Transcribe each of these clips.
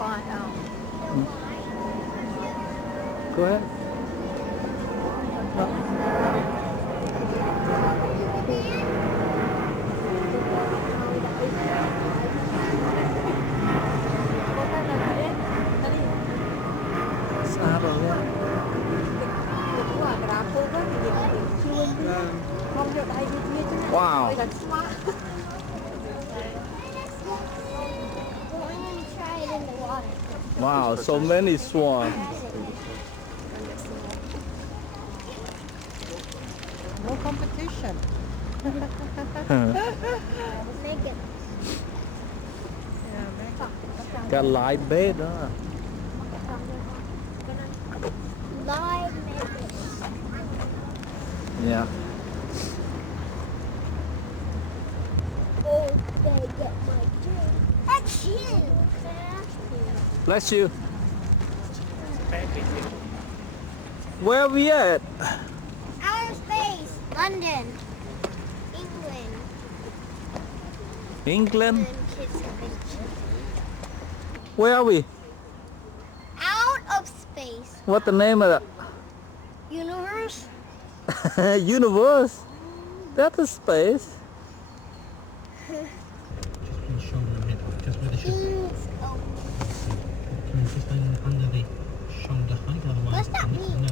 Fly out. Go ahead. Xa rồi nha. Wow. Wow, so many swans. No competition. Got live bait đó. Live Yeah. Oh, they get my drink. That's you. Bless you. Where are we at? Outer space. London. England. England? Where are we? Out of space. What's the name of Universe. that? Universe? That's a space. What's that mean?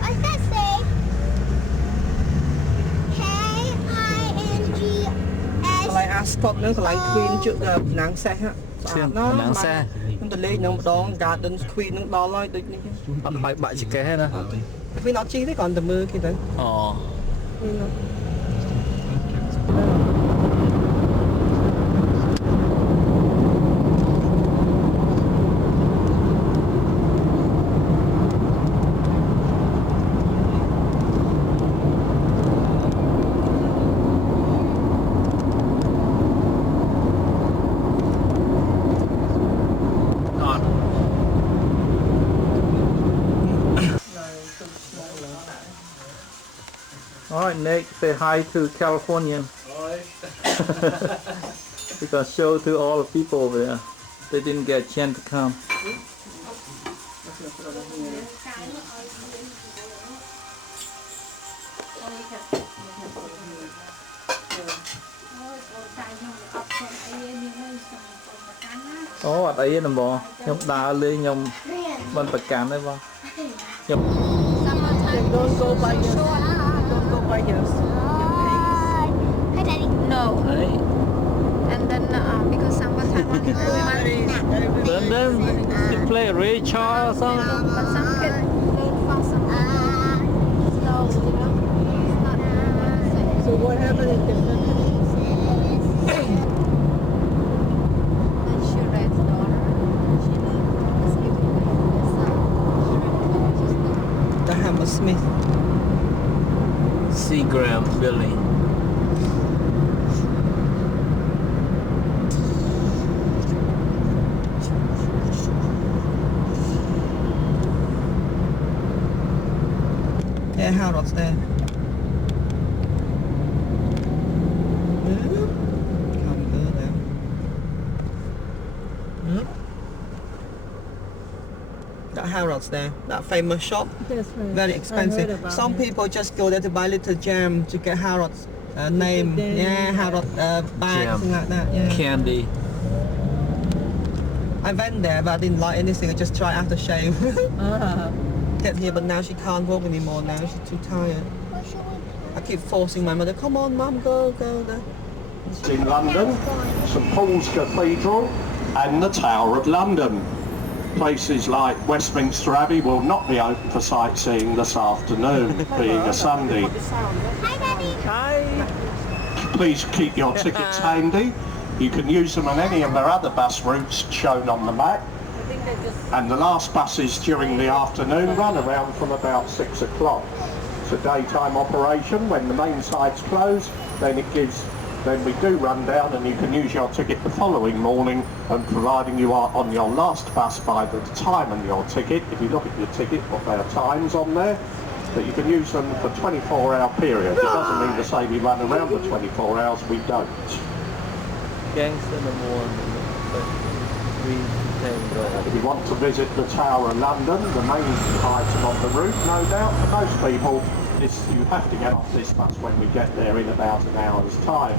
What's that say? K-I-N-G-S. Lại asphalt nữa, lại Queen trước nắng xe á. Nó nắng xe. Nó lấy nó đón garden Queen nó đo lôi được như thế. Bại bại chỉ cái hết nè. Vì nó chi thế còn tầm mưa kia đấy. Ồ. All right, Nick, say hi to Californian. We can show to all the people over there. They didn't get a chance to come. Ồ, ở đây là bò. Nhông đá lên nhông bên bạc cán đấy bò. Don't go by yours. Don't go by yours. Hi, Daddy. No. Đấy. And then because summertime everyone. Then you play Ray Charles or something. But some kids learn fast and slow, you know. It's not safe. So what happened in different? And she Red's daughter. She was living with the son. The Hammersmith. Seagram Building. Yeah, Harold's there. Can't go there. That Harold's there, that famous shop. That's right. Very I heard expensive. about Some it. people just go there to buy little jam to get Harold's name. Then- Yeah, Harold bag, Jam. something like that. Yeah. Candy. I went there, but I didn't like anything. I just tried aftershave. get here, but now she can't walk anymore. Now she's too tired. What should we do? I keep forcing my mother, come on, Mum, go, go. In London, St Paul's Cathedral and the Tower of London. Places like Westminster Abbey will not be open for sightseeing this afternoon, being a Sunday. Hi, Daddy. Hi! Please keep your tickets handy. You can use them on any of their other bus routes shown on the map. And the last buses during the afternoon run around from about 6 o'clock. It's a daytime operation. When the main sites close, then we do run down and you can use your ticket the following morning, and providing you are on your last bus by the time on your ticket, if you look at your ticket, what there are times on there, that you can use them for 24-hour period. It doesn't mean to say we run around the 24 hours, we don't. Gangster number one. If you want to visit the Tower of London, the main item on the route, no doubt, for most people, is you have to get off this bus when we get there in about an hour's time.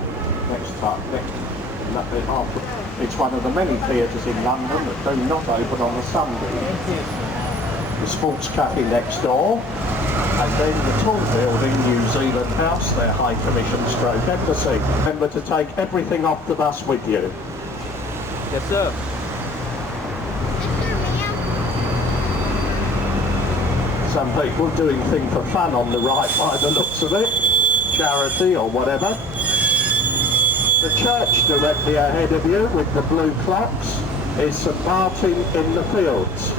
It's one of the many theatres in London that do not open on a Sunday. The Sports Cafe next door, and then the tall building, New Zealand House, their High Commission stroke embassy. Remember to take everything off the bus with you. Yes, sir. Some people doing things for fun on the right by the looks of it, charity or whatever. The church directly ahead of you with the blue clocks is St Martin in the Fields.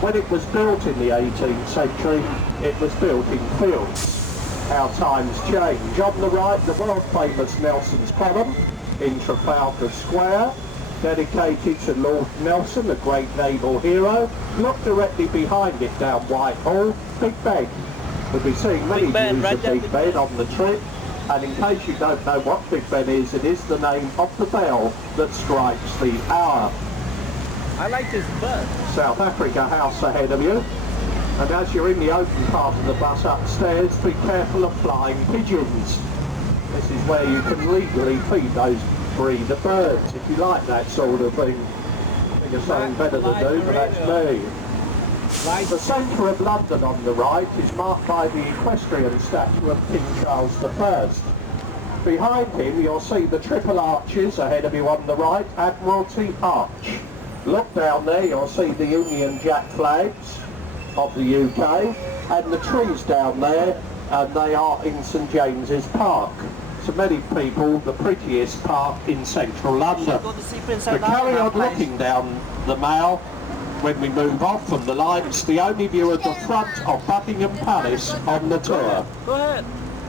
When it was built in the 18th century, it was built in fields. How times change. On the right, the world famous Nelson's Column in Trafalgar Square, dedicated to Lord Nelson, the great naval hero. Look directly behind it down Whitehall, Big Ben. We'll be seeing many views of Big Ben on the trip, and in case you don't know what Big Ben is, it is the name of the bell that strikes the hour. I like this bus. South Africa House ahead of you, and as you're in the open part of the bus upstairs, be careful of flying pigeons. This is where you can legally feed those breeder birds, if you like that sort of thing. I think it's something better to do, but that's me. The centre of London on the right is marked by the equestrian statue of King Charles I. Behind him you'll see the triple arches ahead of you on the right, Admiralty Arch. Look down there, you'll see the Union Jack flags of the UK, and the trees down there, and they are in St James's Park. To many people, the prettiest park in central London. But carry on looking down the Mall when we move off from the lights. The only view of the front of Buckingham Palace on the tour. Go ahead.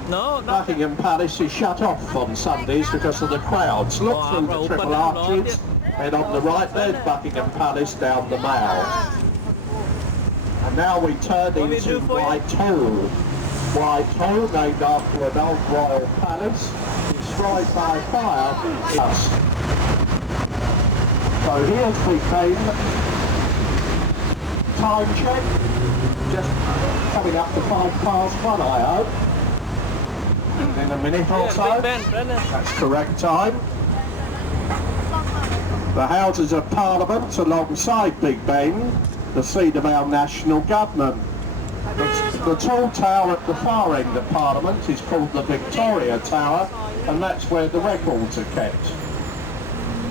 No, Buckingham Palace is shut off on Sundays because of the crowds. Look through the triple arches, and on the right there's Buckingham Palace down the Mall. And now we turn into Whitehall. Whitehall, named after an old royal palace, destroyed by fire. So here's Big Ben. Time check. Just coming up to 1:05, I hope. In a minute or so. That's correct time. The Houses of Parliament alongside Big Ben, the seat of our national government. The tall tower at the far end of Parliament is called the Victoria Tower, and that's where the records are kept.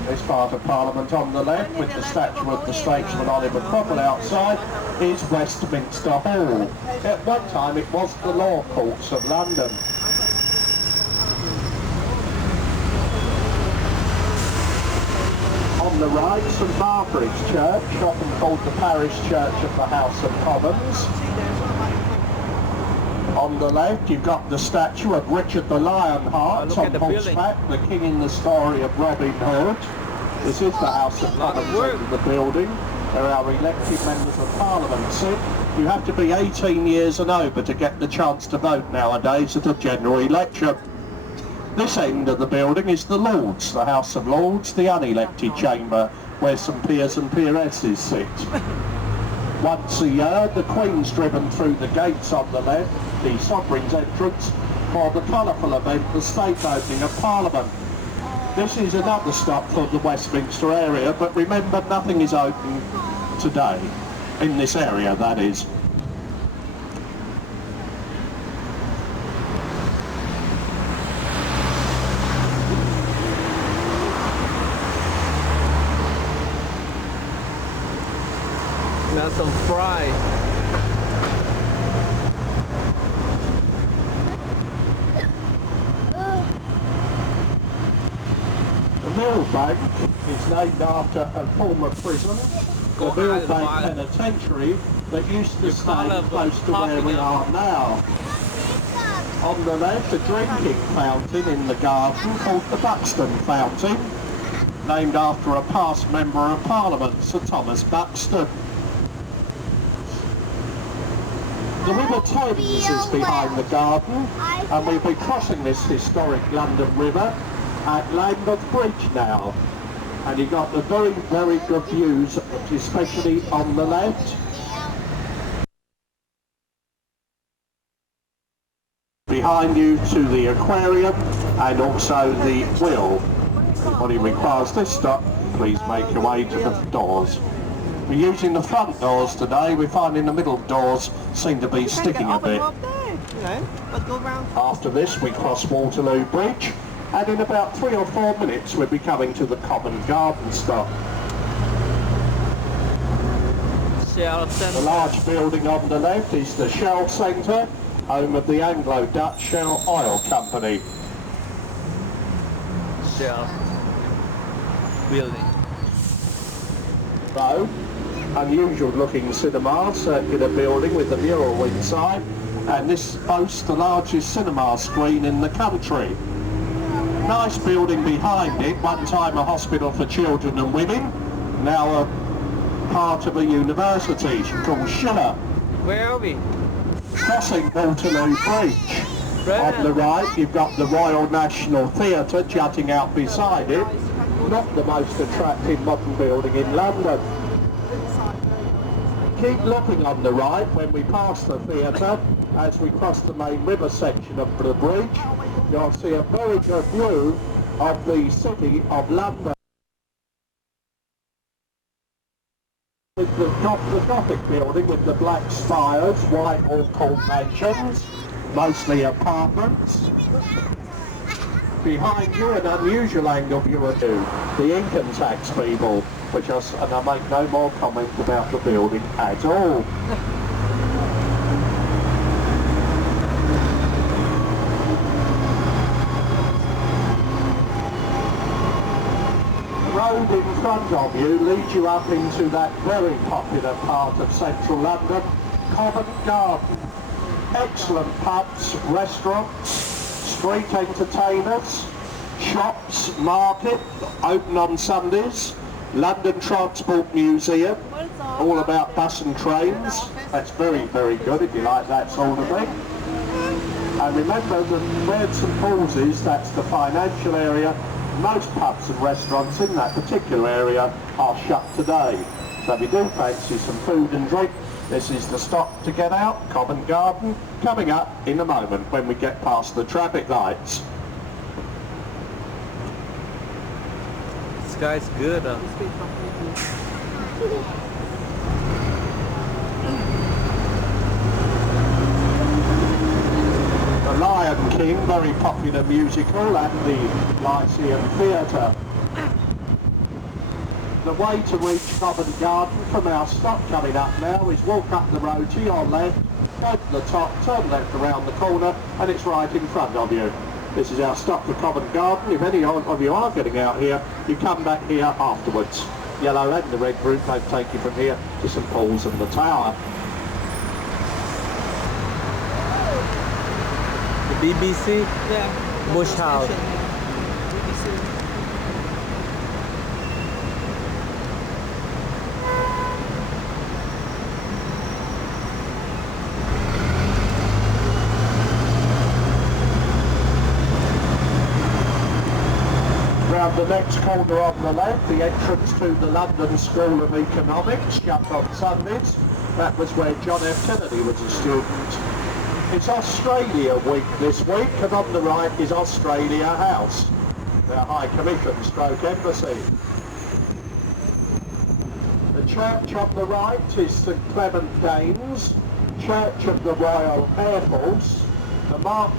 This part of Parliament on the left, with the statue of the statesman Oliver Cromwell outside, is Westminster Hall. At one time it was the Law Courts of London. On the right, St Margaret's Church, often called the parish church of the House of Commons. On the left, you've got the statue of Richard the Lionheart on horseback, the king in the story of Robin Hood. This is the House of Commons in the building, where our elected members of Parliament sit. You have to be 18 years and over to get the chance to vote nowadays at a general election. This end of the building is the Lords, the House of Lords, the unelected chamber, where some peers and peeresses sit. Once a year, the Queen's driven through the gates on the left, the Sovereign's entrance, for the colourful event, the state opening of Parliament. This is another stop for the Westminster area, but remember, nothing is open today, in this area that is. some fries. The Millbank is named after a former prison, the Millbank Penitentiary, that used to stay close to where we are now. On the left, a drinking fountain in the garden called the Buxton Fountain, named after a past Member of Parliament, Sir Thomas Buxton. The River Thames is behind the garden, and we'll be crossing this historic London River at Lambeth Bridge now. And you've got the very, very good views, especially on the left. Behind you to the aquarium and also the wheel. Anybody requires this stop, please make your way to the doors. We're using the front doors today. We're finding the middle doors seem to be sticking a bit. After this we cross Waterloo Bridge, and in about 3 or 4 minutes we'll be coming to the Covent Garden stop. The large building on the left is the Shell Centre, home of the Anglo-Dutch Shell Oil Company. Shell building. So, unusual looking cinema, circular building with a mural inside, and this boasts the largest cinema screen in the country. Nice building behind it, one time a hospital for children and women, now a part of a university called Schiller. Where are we? Crossing Waterloo Bridge. On the right you've got the Royal National Theatre jutting out beside it, not the most attractive modern building in London. Keep looking on the right when we pass the theatre. As we cross the main river section of the bridge, you'll see a very good view of the city of London. With the Gothic building with the black spires, white all-called mansions, mostly apartments. Behind you, an unusual angle view of the income tax people, and I make no more comment about the building at all. The road in front of you leads you up into that very popular part of central London, Covent Garden. Excellent pubs, restaurants, street entertainers, shops, market, open on Sundays, London Transport Museum, all about bus and trains. That's very, very good if you like that sort of thing. And remember that where St Paul's is, that's the financial area. Most pubs and restaurants in that particular area are shut today. So if you do fancy some food and drink, this is the stop to get out, Covent Garden, coming up in a moment when we get past the traffic lights. This guy's good, huh? The Lion King, very popular musical, at the Lyceum Theatre. The way to reach Covent Garden from our stop coming up now is walk up the road to your left, go to the top, turn left around the corner, and it's right in front of you. This is our stop for Covent Garden. If any of you are getting out here, you come back here afterwards. Yellow and the red group won't take you from here to St Paul's and the Tower. The BBC? Yeah. Bush House. BBC. Round the next corner on the left, the entrance to the London School of Economics, shut on Sundays. That was where John F. Kennedy was a student. It's Australia Week this week, and on the right is Australia House, their High Commission stroke embassy. The church on the right is St Clement Danes, Church of the Royal Air Force, the Marks